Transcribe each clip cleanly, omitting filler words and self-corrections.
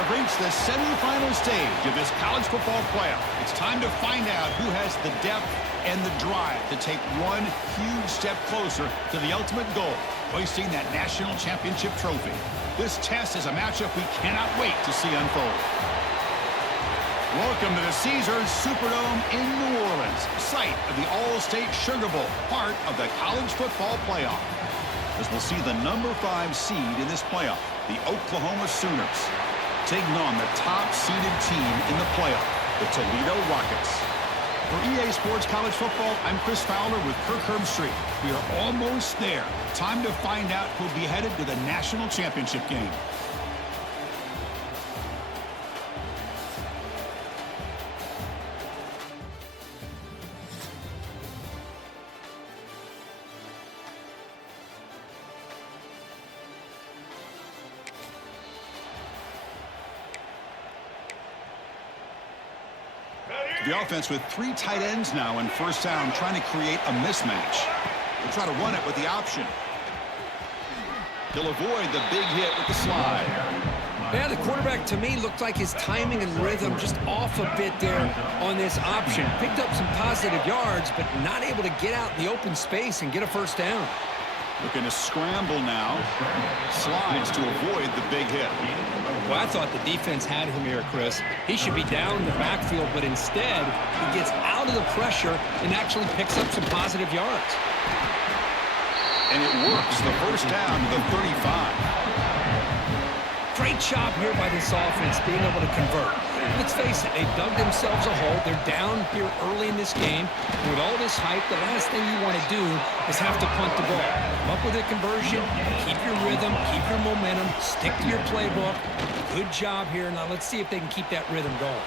have reached the semifinal stage of this college football playoff. It's time to find out who has the depth and the drive to take one huge step closer to the ultimate goal, hoisting that national championship trophy. This test is a matchup we cannot wait to see unfold. Welcome to the Caesars Superdome in New Orleans, site of the All-State Sugar Bowl, part of the college football playoff. As we'll see the number 5 seed in this playoff, the Oklahoma Sooners, taking on the top-seeded team in the playoff, the Toledo Rockets. For EA Sports College Football, I'm Chris Fowler with Kirk Herbstreit. We are almost there. Time to find out who'll be headed to the national championship game. The offense with 3 tight ends now in first down, trying to create a mismatch. They'll try to run it with the option. He'll avoid the big hit with the slide. Yeah, the quarterback, to me, looked like his timing and rhythm just off a bit there on this option. Picked up some positive yards, but not able to get out in the open space and get a first down. Looking to scramble now. Slides to avoid the big hit. Well, I thought the defense had him here, Chris. He should be down in the backfield, but instead, he gets out of the pressure and actually picks up some positive yards. And it works. The first down to the 35. Great job here by this offense being able to convert. Let's face it, they've dug themselves a hole. They're down here early in this game. And with all this hype, the last thing you want to do is have to punt the ball. Come up with a conversion, keep your rhythm, keep your momentum, stick to your playbook. Good job here. Now let's see if they can keep that rhythm going.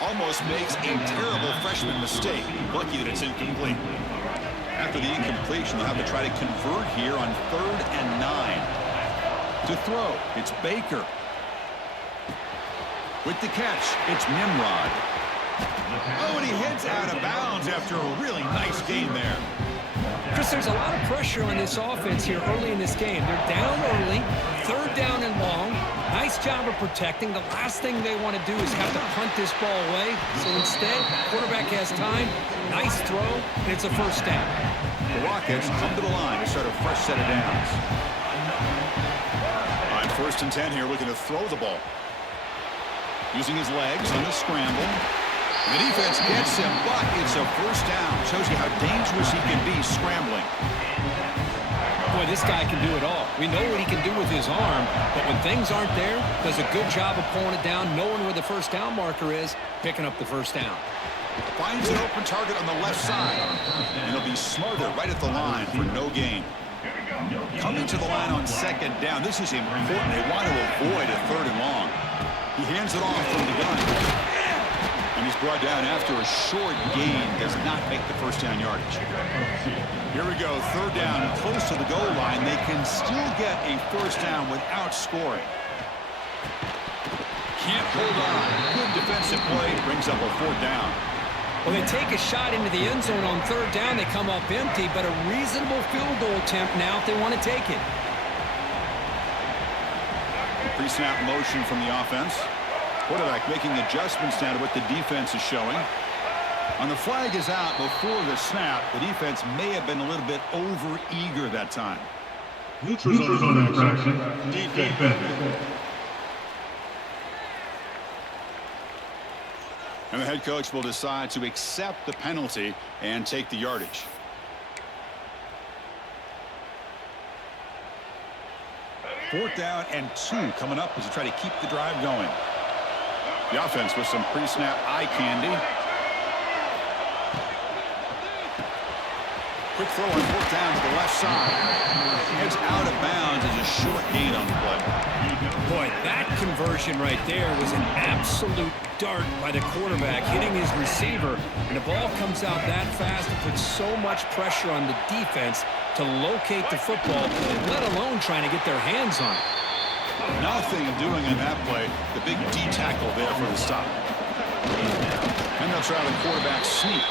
Almost makes a terrible freshman mistake. Lucky that it's incomplete. After the incompletion, they'll have to try to convert here on 3rd and 9. To throw, it's Baker. With the catch, it's Nimrod. Oh, and he heads out of bounds after a really nice game there. Chris, there's a lot of pressure on this offense here early in this game. They're down early, 3rd down and long. Nice job of protecting. The last thing they want to do is have to punt this ball away. So instead, quarterback has time, nice throw, and it's a first down. The Rockets come to the line to start a fresh set of downs. On 1st and 10 here, looking to throw the ball. Using his legs on the scramble. The defense gets him, but it's a first down. Shows you how dangerous he can be scrambling. Boy, this guy can do it all. We know what he can do with his arm, but when things aren't there, does a good job of pulling it down, knowing where the first down marker is, picking up the first down. Finds an open target on the left side. And he'll be smarter right at the line for no gain. Coming to the line on 2nd down. This is important. They want to avoid a 3rd and long. He hands it off from the gun. And he's brought down after a short gain. Does not make the first down yardage. Here we go. 3rd down, close to the goal line. They can still get a first down without scoring. Can't hold on. Good defensive play. Brings up a 4th down. Well, they take a shot into the end zone on 3rd down. They come up empty, but a reasonable field goal attempt now if they want to take it. Pre-snap motion from the offense. Quarterback making adjustments now to what the defense is showing. On the flag is out before the snap. The defense may have been a little bit over-eager that time. Neutral zone infraction. Defense. And the head coach will decide to accept the penalty and take the yardage. Fourth down and 2 coming up as they try to keep the drive going. The offense with some pre-snap eye candy. Quick throw on 4th down to the left side. Heads out of bounds as a short gain on the play. Boy, that conversion right there was an absolute dart by the quarterback, hitting his receiver, and the ball comes out that fast and puts so much pressure on the defense to locate the football, let alone trying to get their hands on it. Nothing doing in that play. The big D tackle there for the stop. And they'll try the quarterback sneak.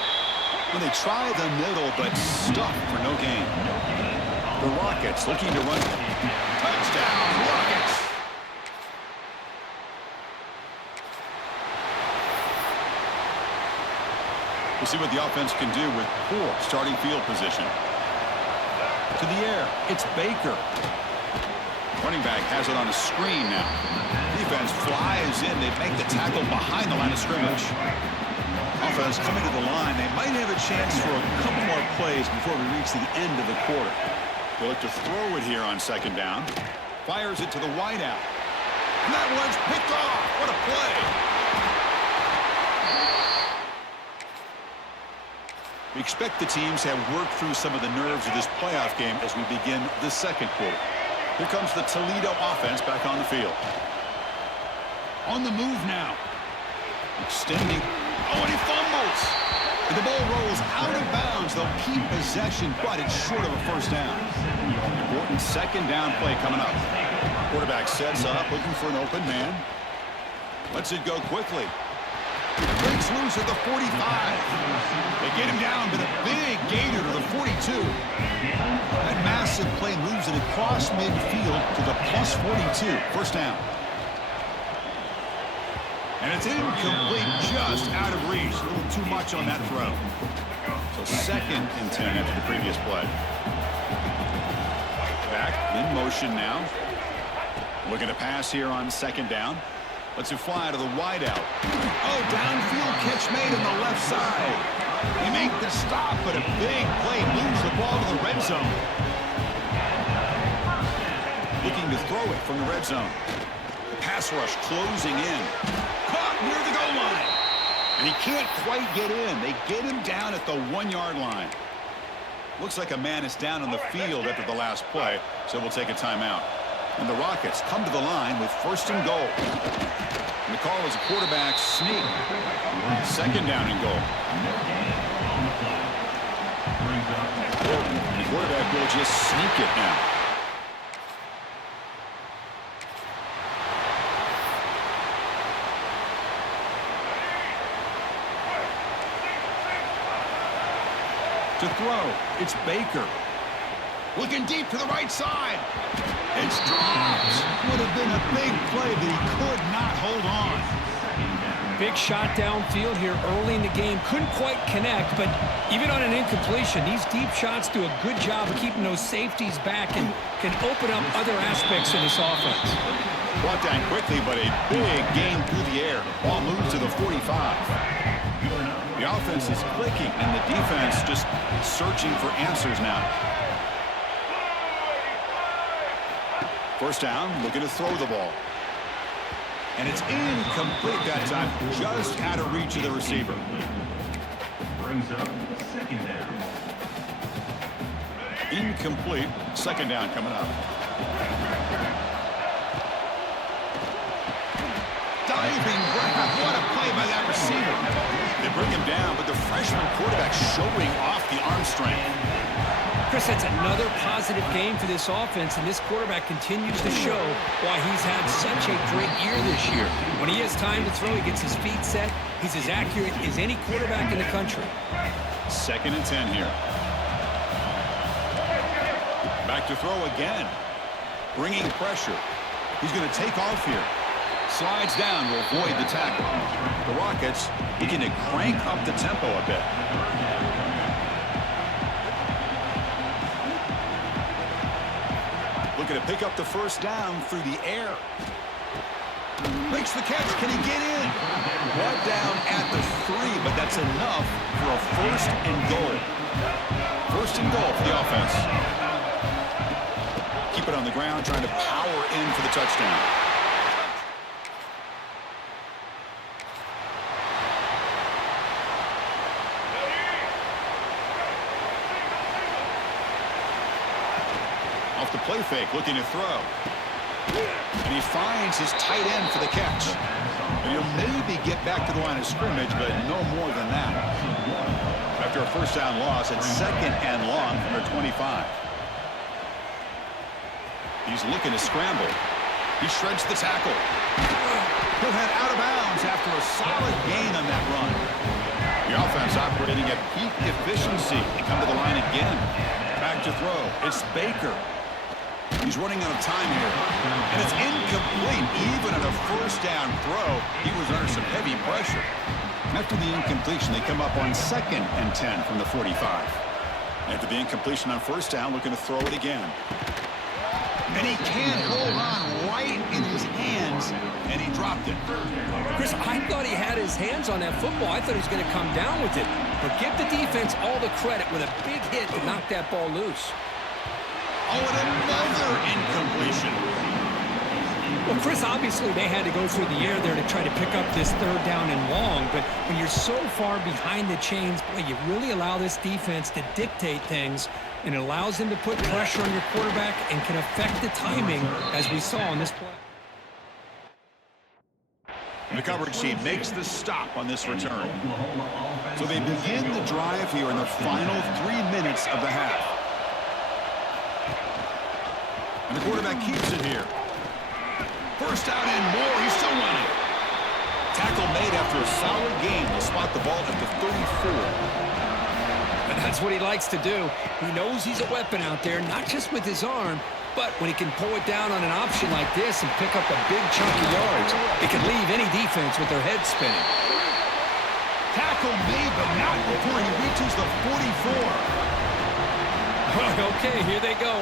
When they try the middle, but stuck for no gain. The Rockets looking to run. Touchdown, Rockets! We'll see what the offense can do with poor starting field position. To the air, it's Baker. Running back has it on a screen now. Defense flies in. They make the tackle behind the line of scrimmage. Offense coming to the line. They might have a chance for a couple more plays before we reach the end of the quarter. They'll look to throw it here on second down. Fires it to the wideout. And that one's picked off. What a play. We expect the teams have worked through some of the nerves of this playoff game as we begin the second quarter. Here comes the Toledo offense back on the field. On the move now. Extending. Oh, and he fumbles. And the ball rolls out of bounds. They'll keep possession, but it's short of a first down. Important second down play coming up. Quarterback sets up, looking for an open man. Lets it go quickly. Breaks loose at the 45. They get him down with a big gainer to the 42. That massive play moves it across midfield to the plus 42. First down. And it's incomplete, just out of reach. A little too much on that throw. So second and 10 after the previous play. Back in motion now. Looking to pass here on second down. Lets it fly to the wideout. Oh, downfield catch made on the left side. They make the stop, but a big play moves the ball to the red zone. Looking to throw it from the red zone. The pass rush closing in. Caught near the goal line. And he can't quite get in. They get him down at the 1-yard line. Looks like a man is down on the field after the last play, so we'll take a timeout. And the Rockets come to the line with first and goal. And the call is a quarterback sneak. Second down and goal. And the quarterback will just sneak it now. To throw, it's Baker. Looking deep to the right side. It's dropped. Would have been a big play, but he could not hold on. Big shot downfield here early in the game. Couldn't quite connect, but even on an incompletion, these deep shots do a good job of keeping those safeties back and can open up other aspects of this offense. Brought down quickly, but a big gain through the air. Ball moves to the 45. The offense is clicking, and the defense just searching for answers now. First down, looking to throw the ball. And it's incomplete that time, just out of reach of the receiver. Brings up second down. Incomplete, second down coming up. Diving grab, what a play by that receiver. They bring him down, but the freshman quarterback showing off the arm strength. Chris, that's another positive game for this offense, and this quarterback continues to show why he's had such a great year this year. When he has time to throw, he gets his feet set. He's as accurate as any quarterback in the country. Second and 10 here. Back to throw again. Bringing pressure. He's going to take off here. Slides down to avoid the tackle. The Rockets looking to crank up the tempo a bit. Looking to pick up the first down through the air. Makes the catch. Can he get in? Brought down at the 3, but that's enough for a first and goal. First and goal for the offense. Keep it on the ground, trying to power in for the touchdown. Off the play fake, looking to throw. And he finds his tight end for the catch. And he'll maybe get back to the line of scrimmage, but no more than that. After a first down loss, it's second and long from their 25. He's looking to scramble. He shreds the tackle. He'll head out of bounds after a solid gain on that run. The offense operating at peak efficiency. They come to the line again. Back to throw. It's Baker. He's running out of time here. And it's incomplete. Even on a first down throw, he was under some heavy pressure. After the incompletion, they come up on 2nd and 10 from the 45. After the incompletion on first down, looking to throw it again. And he can't hold on right in his hands, and he dropped it. Chris, I thought he had his hands on that football. I thought he was going to come down with it. But give the defense all the credit with a big hit to knock that ball loose. Oh, and another incompletion. Well, Chris, obviously they had to go through the air there to try to pick up this 3rd down and long. But when you're so far behind the chains, boy, you really allow this defense to dictate things. And it allows them to put pressure on your quarterback and can affect the timing, as we saw on this play. The coverage team makes the stop on this return. So they begin the drive here in the final 3 minutes of the half. And the quarterback keeps it here. First down and more. He's still running. Tackle made after a solid gain. He'll spot the ball at the 34. And that's what he likes to do. He knows he's a weapon out there, not just with his arm, but when he can pull it down on an option like this and pick up a big chunk of yards, it can leave any defense with their head spinning. Tackle made, but not before he reaches the 44. Okay, here they go.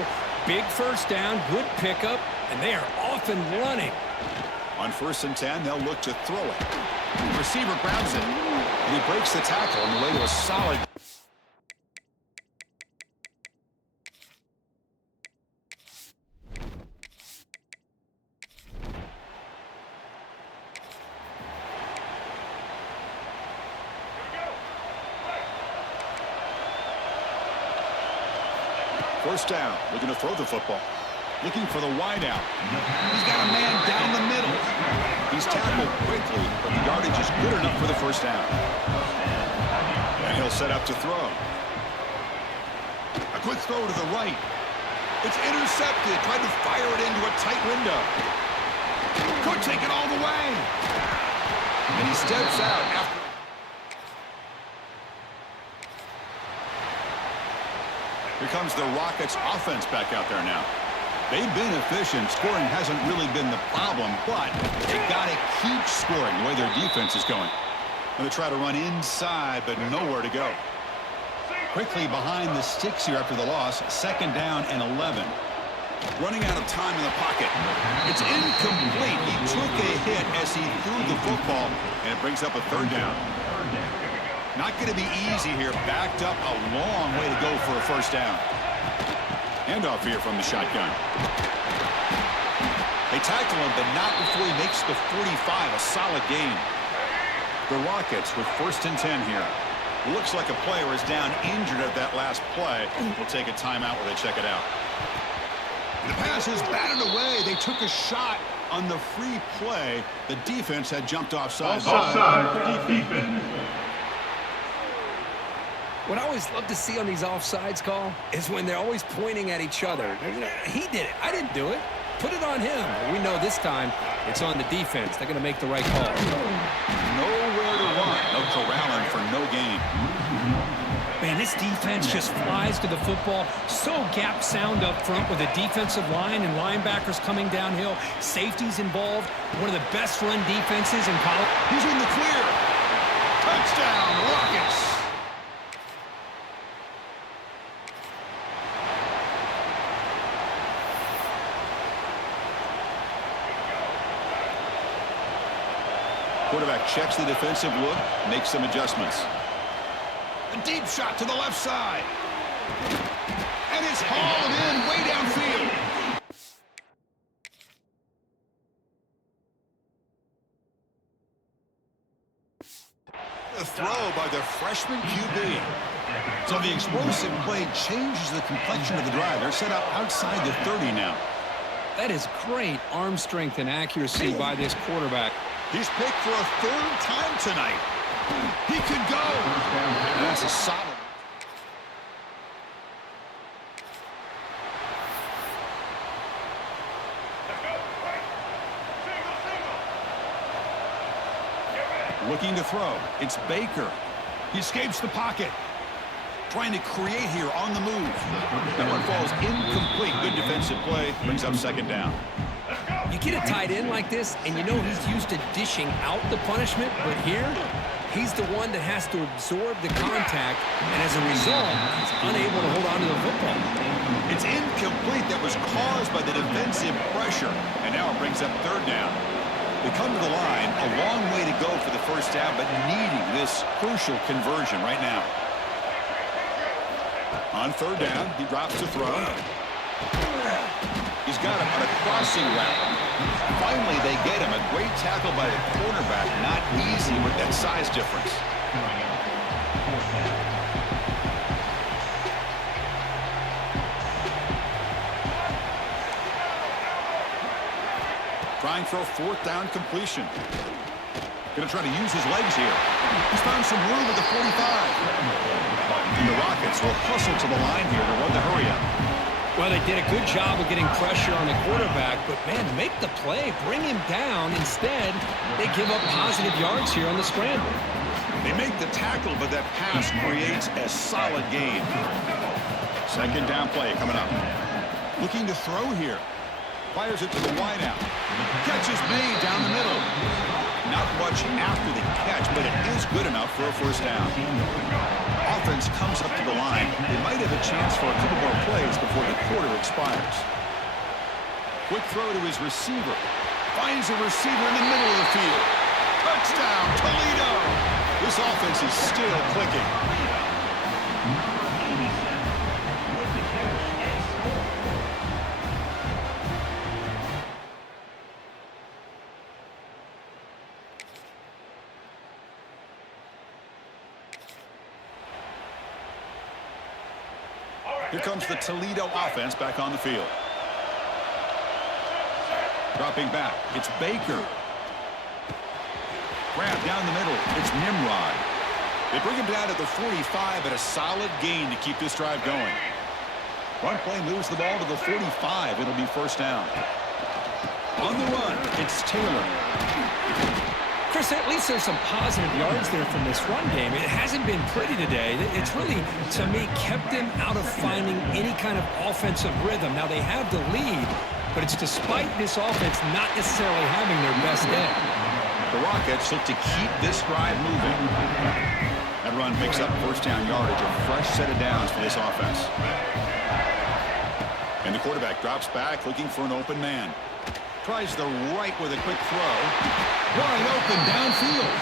Big first down, good pickup, and they are off and running. On 1st and 10, they'll look to throw it. The receiver grabs it, and he breaks the tackle on the way to a solid. First down, looking to throw the football. Looking for the wideout. He's got a man down the middle. He's tackled quickly, but the yardage is good enough for the first down. And he'll set up to throw. A quick throw to the right. It's intercepted. Tried to fire it into a tight window. Could take it all the way. And he steps out after. Here comes the Rockets offense back out there now. They've been efficient. Scoring hasn't really been the problem, but they got to keep scoring the way their defense is going. Going to try to run inside, but nowhere to go. Quickly behind the sticks here after the loss. 2nd down and 11. Running out of time in the pocket. It's incomplete. He took a hit as he threw the football, and it brings up a 3rd down. Not going to be easy here. Backed up a long way to go for a first down. Handoff here from the shotgun. They tackle him, but not before he makes the 45. A solid gain. The Rockets with 1st and 10 here. Looks like a player is down injured at that last play. We'll take a timeout while they check it out. The pass is batted away. They took a shot on the free play. The defense had jumped offside. Offside, defense. What I always love to see on these offsides call is when they're always pointing at each other. He did it. I didn't do it. Put it on him. We know this time it's on the defense. They're going to make the right call. Nowhere to run. No corralling for no gain. Man, this defense just flies to the football. So gap sound up front with a defensive line and linebackers coming downhill. Safeties involved. One of the best run defenses in college. He's in the clear. Touchdown, Rockets. Quarterback checks the defensive look, makes some adjustments. A deep shot to the left side. And it's hauled in way downfield. The throw by the freshman QB. So the explosive play changes the complexion of the drive. They're set up outside the 30 now. That is great arm strength and accuracy by this quarterback. He's picked for a 3rd time tonight. He could go. And that's a solid. Looking to throw. It's Baker. He escapes the pocket. Trying to create here on the move. That one falls incomplete. Good defensive play. Brings up 2nd down. You get a tight end like this, and you know he's used to dishing out the punishment, but here, He's the one that has to absorb the contact, and as a result, he's unable to hold on to the football. It's incomplete. That was caused by the defensive pressure, and now it brings up third down. They come to the line, a long way to go for the first down, but needing this crucial conversion right now. On third down, he drops to throw. He's got him on a crossing route. Finally, they get him. A great tackle by the quarterback. Not easy with that size difference. Trying for a fourth down completion. Going to try to use his legs here. He's found some room at the 45. And the Rockets will hustle to the line here to run the hurry up. Well, they did a good job of getting pressure on the quarterback, but, man, make the play, bring him down. Instead, they give up positive yards here on the scramble. They make the tackle, but that pass creates a solid gain. Second down play coming up. Looking to throw here. Fires it to the wideout. Catch is made down the middle. Not much after the catch, but it is good enough for a first down. Offense comes up to the line. They might have a chance for a couple more plays before the quarter expires. Quick throw to his receiver. Finds a receiver in the middle of the field. Touchdown, Toledo! This offense is still clicking. Here comes the Toledo offense back on the field. Dropping back, it's Baker. Grab down the middle, it's Nimrod. They bring him down at the 45, but a solid gain to keep this drive going. Run play moves the ball to the 45. It'll be first down. On the run, it's Taylor. Chris, at least there's some positive yards there from this run game. It hasn't been pretty today. It's really, to me, kept them out of finding any kind of offensive rhythm. Now, they have the lead, but it's despite this offense not necessarily having their best day. The Rockets look to keep this drive moving. That run picks up first down yardage, a fresh set of downs for this offense. And the quarterback drops back, looking for an open man. Tries the right with a quick throw. Wide open downfield.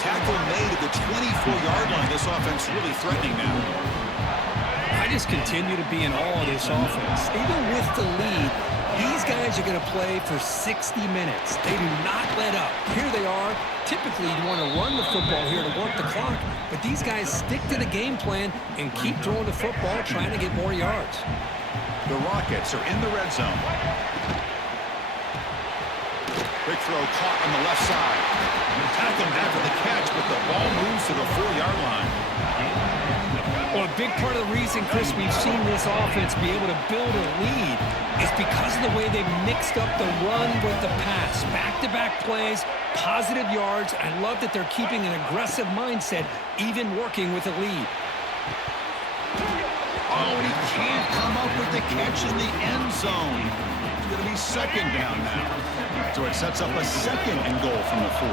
Tackle made at the 24-yard line. This offense really threatening now. I just continue to be in awe of this offense. Even with the lead, these guys are going to play for 60 minutes. They do not let up. Here they are. Typically, you want to run the football here to work the clock, but these guys stick to the game plan and keep throwing the football, trying to get more yards. The Rockets are in the red zone. Quick throw caught on the left side. Tackled after the catch, but the ball moves to the 4-yard line. Well, a big part of the reason, Chris, we've seen this offense be able to build a lead is because of the way they've mixed up the run with the pass. Back-to-back plays, positive yards. I love that they're keeping an aggressive mindset, even working with a lead. Oh, he can't come up with the catch in the end zone. It's going to be second down now. So it sets up a second and goal from the 4.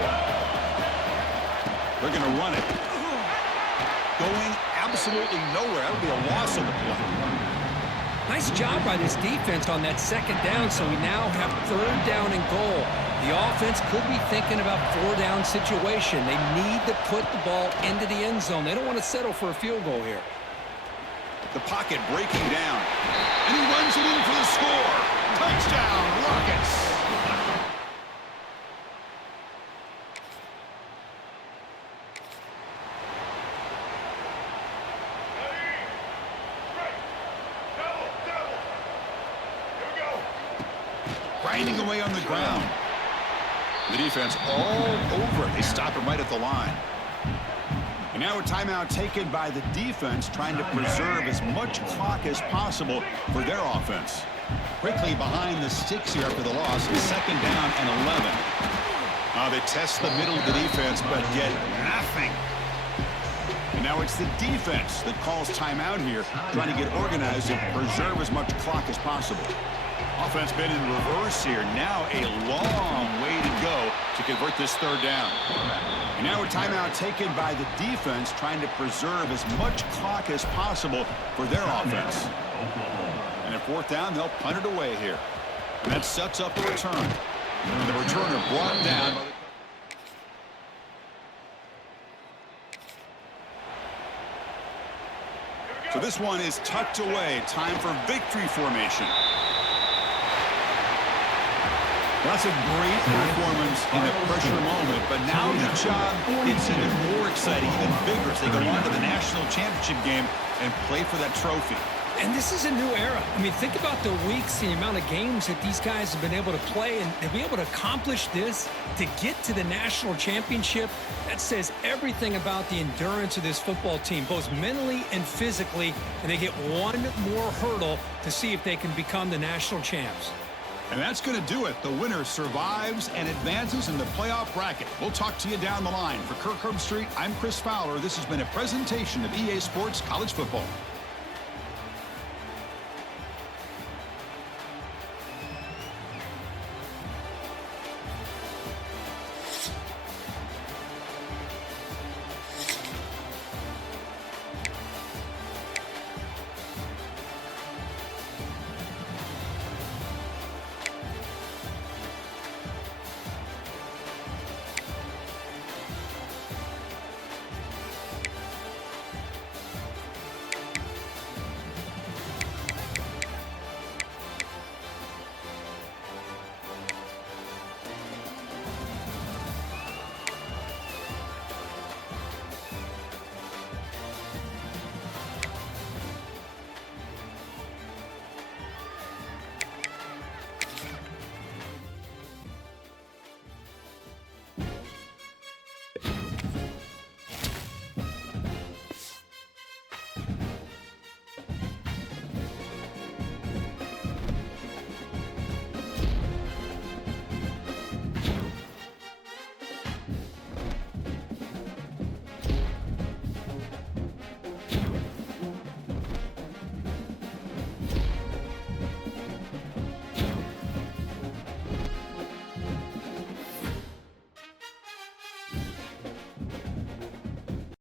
They're going to run it. Going absolutely nowhere. That would be a loss on the play. Nice job by this defense on that second down, so we now have third down and goal. The offense could be thinking about 4-down situation. They need to put the ball into the end zone. They don't want to settle for a field goal here. The pocket breaking down. And he runs it in for the score. Touchdown, Rockets. Grinding away on the ground. The defense all over it. They stop him right at the line. And now a timeout taken by the defense, trying to preserve as much clock as possible for their offense. Quickly behind the sticks here after the loss. Second down and 11. They test the middle of the defense, but get nothing. And now it's the defense that calls timeout here, trying to get organized and preserve as much clock as possible. Offense been in reverse here. Now a long way to go to convert this third down. And now a timeout taken by the defense, trying to preserve as much clock as possible for their offense. And at fourth down, they'll punt it away here. And that sets up a return. And the returner brought down. So this one is tucked away. Time for victory formation. That's a great performance in a pressure moment, but now the job gets even more exciting, even bigger as they go on to the national championship game and play for that trophy. And this is a new era. I mean, think about the weeks, the amount of games that these guys have been able to play, and to be able to accomplish this, to get to the national championship, that says everything about the endurance of this football team, both mentally and physically, and they get one more hurdle to see if they can become the national champs. And that's going to do it. The winner survives and advances in the playoff bracket. We'll talk to you down the line. For Kirk Herbstreit, I'm Chris Fowler. This has been a presentation of EA Sports College Football.